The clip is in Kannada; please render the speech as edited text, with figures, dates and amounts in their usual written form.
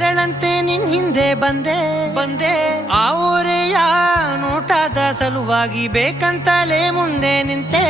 ನೆರಳಂತೆ ನಿನ್ ಹಿಂದೆ ಬಂದೆ ಆ ಊರೆಯ ನೋಟದ ಸಲುವಾಗಿ ಬೇಕಂತಲೇ ಮುಂದೆ ನಿಂತೆ